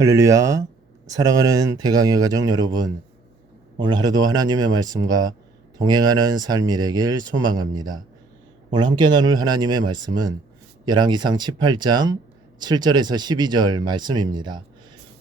할렐루야. 사랑하는 대강의 가정 여러분, 오늘 하루도 하나님의 말씀과 동행하는 삶이 되길 소망합니다. 오늘 함께 나눌 하나님의 말씀은 열왕기상 18장 7절에서 12절 말씀입니다.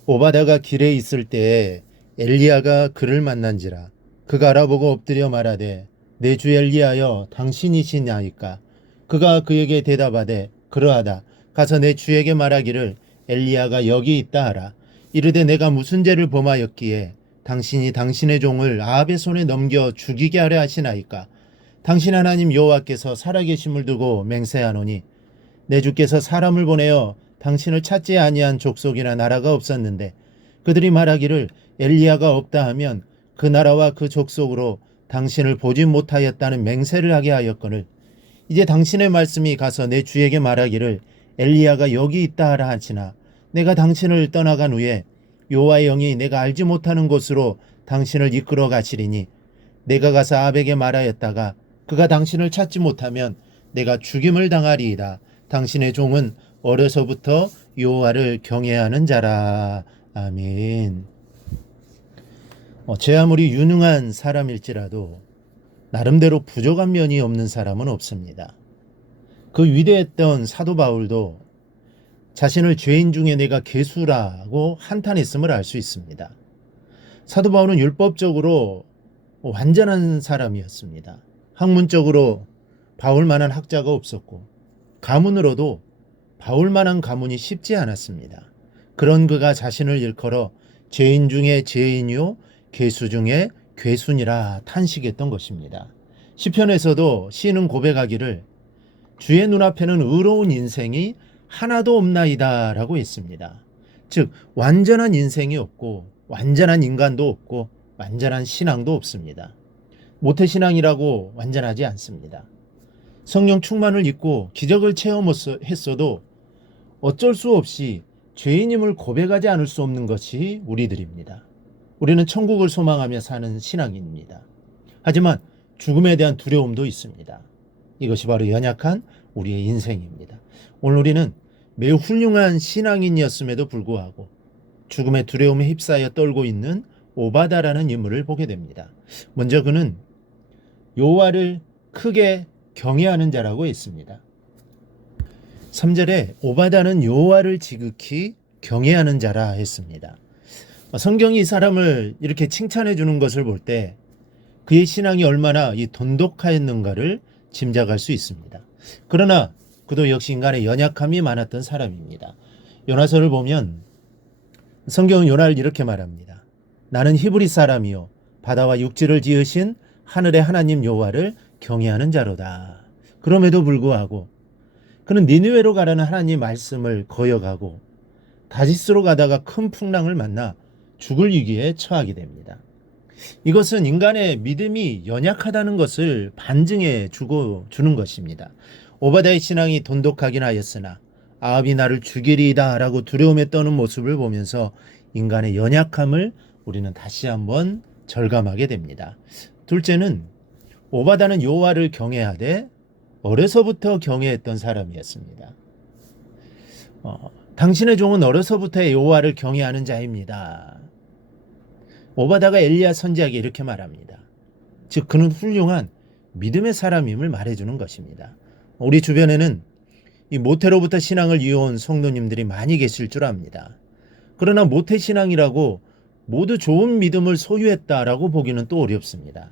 오바다가 길에 있을 때에 엘리야가 그를 만난지라. 그가 알아보고 엎드려 말하되 내 주 엘리야여 당신이시냐이까. 그가 그에게 대답하되 그러하다. 가서 내 주에게 말하기를 엘리야가 여기 있다 하라. 이르되 내가 무슨 죄를 범하였기에 당신이 당신의 종을 아합의 손에 넘겨 죽이게 하려 하시나이까. 당신 하나님 여호와께서 살아계심을 두고 맹세하노니 내 주께서 사람을 보내어 당신을 찾지 아니한 족속이나 나라가 없었는데 그들이 말하기를 엘리야가 없다 하면 그 나라와 그 족속으로 당신을 보지 못하였다는 맹세를 하게 하였거늘 이제 당신의 말씀이 가서 내 주에게 말하기를 엘리야가 여기 있다 하라 하시나 내가 당신을 떠나간 후에 여호와의 영이 내가 알지 못하는 곳으로 당신을 이끌어 가시리니 내가 가서 아합에게 말하였다가 그가 당신을 찾지 못하면 내가 죽임을 당하리이다. 당신의 종은 어려서부터 여호와를 경외하는 자라. 아멘. 제 아무리 유능한 사람일지라도 나름대로 부족한 면이 없는 사람은 없습니다. 그 위대했던 사도 바울도 자신을 죄인 중에 내가 괴수라고 한탄했음을 알 수 있습니다. 사도 바울은 율법적으로 완전한 사람이었습니다. 학문적으로 바울만한 학자가 없었고 가문으로도 바울만한 가문이 쉽지 않았습니다. 그런 그가 자신을 일컬어 죄인 중에 죄인이요 괴수 중에 괴순이라 탄식했던 것입니다. 시편에서도 시인은 고백하기를 주의 눈앞에는 의로운 인생이 하나도 없나이다 라고 했습니다. 즉 완전한 인생이 없고 완전한 인간도 없고 완전한 신앙도 없습니다. 모태신앙이라고 완전하지 않습니다. 성령 충만을 입고 기적을 체험했어도 어쩔 수 없이 죄인임을 고백하지 않을 수 없는 것이 우리들입니다. 우리는 천국을 소망하며 사는 신앙인입니다. 하지만 죽음에 대한 두려움도 있습니다. 이것이 바로 연약한 우리의 인생입니다. 오늘 우리는 매우 훌륭한 신앙인이었음에도 불구하고 죽음의 두려움에 휩싸여 떨고 있는 오바다라는 인물을 보게 됩니다. 먼저 그는 여호와를 크게 경외하는 자라고 했습니다. 3절에 오바다는 여호와를 지극히 경외하는 자라 했습니다. 성경이 이 사람을 이렇게 칭찬해 주는 것을 볼 때 그의 신앙이 얼마나 돈독하였는가를 짐작할 수 있습니다. 그러나 그도 역시 인간의 연약함이 많았던 사람입니다. 요나서를 보면 성경은 요나를 이렇게 말합니다. 나는 히브리 사람이요 바다와 육지를 지으신 하늘의 하나님 여호와를 경외하는 자로다. 그럼에도 불구하고 그는 니느웨로 가라는 하나님의 말씀을 거역하고 다시스로 가다가 큰 풍랑을 만나 죽을 위기에 처하게 됩니다. 이것은 인간의 믿음이 연약하다는 것을 반증해 주는 것입니다. 오바다의 신앙이 돈독하긴 하였으나 아합이 나를 죽이리이다 라고 두려움에 떠는 모습을 보면서 인간의 연약함을 우리는 다시 한번 절감하게 됩니다. 둘째는 오바다는 여호와를 경외하되 어려서부터 경외했던 사람이었습니다. 당신의 종은 어려서부터 여호와를 경외하는 자입니다. 오바다가 엘리야 선지자에게 이렇게 말합니다. 즉 그는 훌륭한 믿음의 사람임을 말해주는 것입니다. 우리 주변에는 이 모태로부터 신앙을 이어온 성도님들이 많이 계실 줄 압니다. 그러나 모태신앙이라고 모두 좋은 믿음을 소유했다라고 보기는 또 어렵습니다.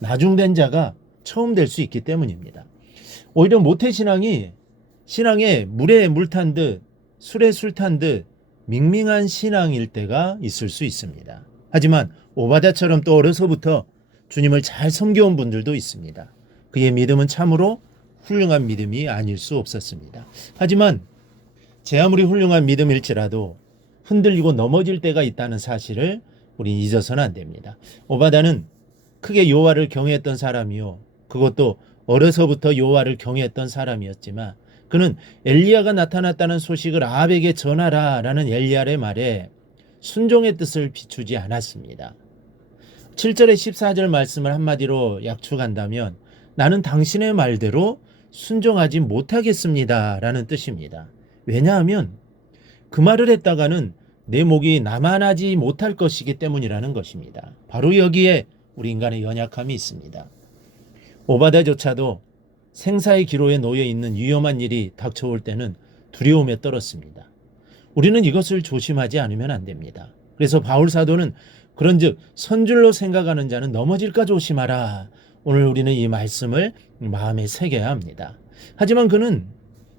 나중된 자가 처음 될 수 있기 때문입니다. 오히려 모태신앙이 신앙에 물에 물 탄 듯 술에 술 탄 듯 밍밍한 신앙일 때가 있을 수 있습니다. 하지만 오바다처럼 또 어려서부터 주님을 잘 섬겨온 분들도 있습니다. 그의 믿음은 참으로 훌륭한 믿음이 아닐 수 없었습니다. 하지만 제 아무리 훌륭한 믿음일지라도 흔들리고 넘어질 때가 있다는 사실을 우린 잊어서는 안 됩니다. 오바다는 크게 여호와를 경외했던 사람이요 그것도 어려서부터 여호와를 경외했던 사람이었지만 그는 엘리야가 나타났다는 소식을 아합에게 전하라라는 엘리야의 말에 순종의 뜻을 비추지 않았습니다. 7절의 14절 말씀을 한마디로 약축한다면 나는 당신의 말대로 순종하지 못하겠습니다 라는 뜻입니다. 왜냐하면 그 말을 했다가는 내 목이 나만하지 못할 것이기 때문이라는 것입니다. 바로 여기에 우리 인간의 연약함이 있습니다. 오바댜조차도 생사의 기로에 놓여 있는 위험한 일이 닥쳐올 때는 두려움에 떨었습니다. 우리는 이것을 조심하지 않으면 안 됩니다. 그래서 바울 사도는 그런즉 선줄로 생각하는 자는 넘어질까 조심하라. 오늘 우리는 이 말씀을 마음에 새겨야 합니다. 하지만 그는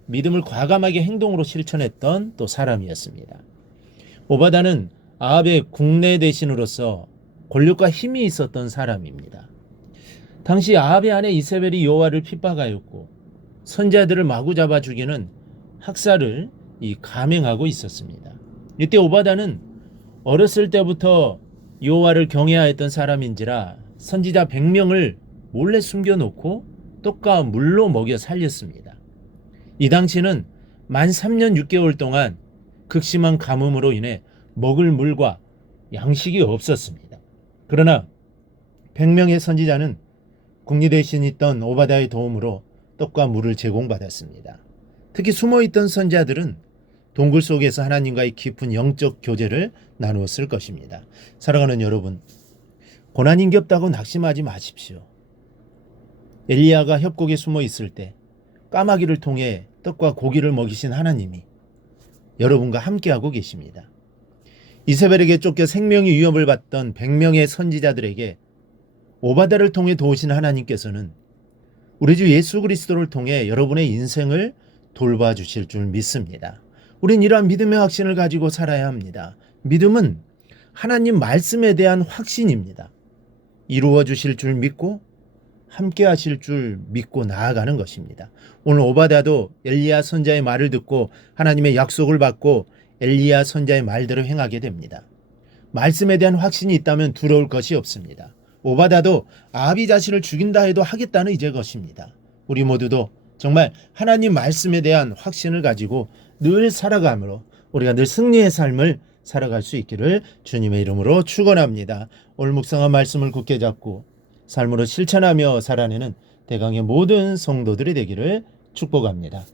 믿음을 과감하게 행동으로 실천했던 또 사람이었습니다. 오바댜는 아합의 국내 대신으로서 권력과 힘이 있었던 사람입니다. 당시 아합의 아내 이세벨이 여호와를 핍박하였고 선지자들을 마구 잡아 죽이는 학살을 감행하고 있었습니다. 이때 오바댜는 어렸을 때부터 여호와를 경외하였던 사람인지라 선지자 100명을 몰래 숨겨놓고 떡과 물로 먹여 살렸습니다. 이 당시는 만 3년 6개월 동안 극심한 가뭄으로 인해 먹을 물과 양식이 없었습니다. 그러나 100명의 선지자는 국리 대신 있던 오바댜의 도움으로 떡과 물을 제공받았습니다. 특히 숨어있던 선지자들은 동굴 속에서 하나님과의 깊은 영적 교제를 나누었을 것입니다. 사랑하는 여러분, 고난이 겹다고 낙심하지 마십시오. 엘리야가 협곡에 숨어 있을 때 까마귀를 통해 떡과 고기를 먹이신 하나님이 여러분과 함께하고 계십니다. 이세벨에게 쫓겨 생명의 위협을 받던 100명의 선지자들에게 오바댜를 통해 도우신 하나님께서는 우리 주 예수 그리스도를 통해 여러분의 인생을 돌봐주실 줄 믿습니다. 우린 이러한 믿음의 확신을 가지고 살아야 합니다. 믿음은 하나님 말씀에 대한 확신입니다. 이루어 주실 줄 믿고 함께 하실 줄 믿고 나아가는 것입니다. 오늘 오바댜도 엘리야 선지자의 말을 듣고 하나님의 약속을 받고 엘리야 선지자의 말대로 행하게 됩니다. 말씀에 대한 확신이 있다면 두려울 것이 없습니다. 오바댜도 아합이 자신을 죽인다 해도 하겠다는 이제 것입니다. 우리 모두도 정말 하나님 말씀에 대한 확신을 가지고 늘 살아감으로 우리가 늘 승리의 삶을 살아갈 수 있기를 주님의 이름으로 축원합니다. 오늘 묵상한 말씀을 굳게 잡고 삶으로 실천하며 살아내는 대강의 모든 성도들이 되기를 축복합니다.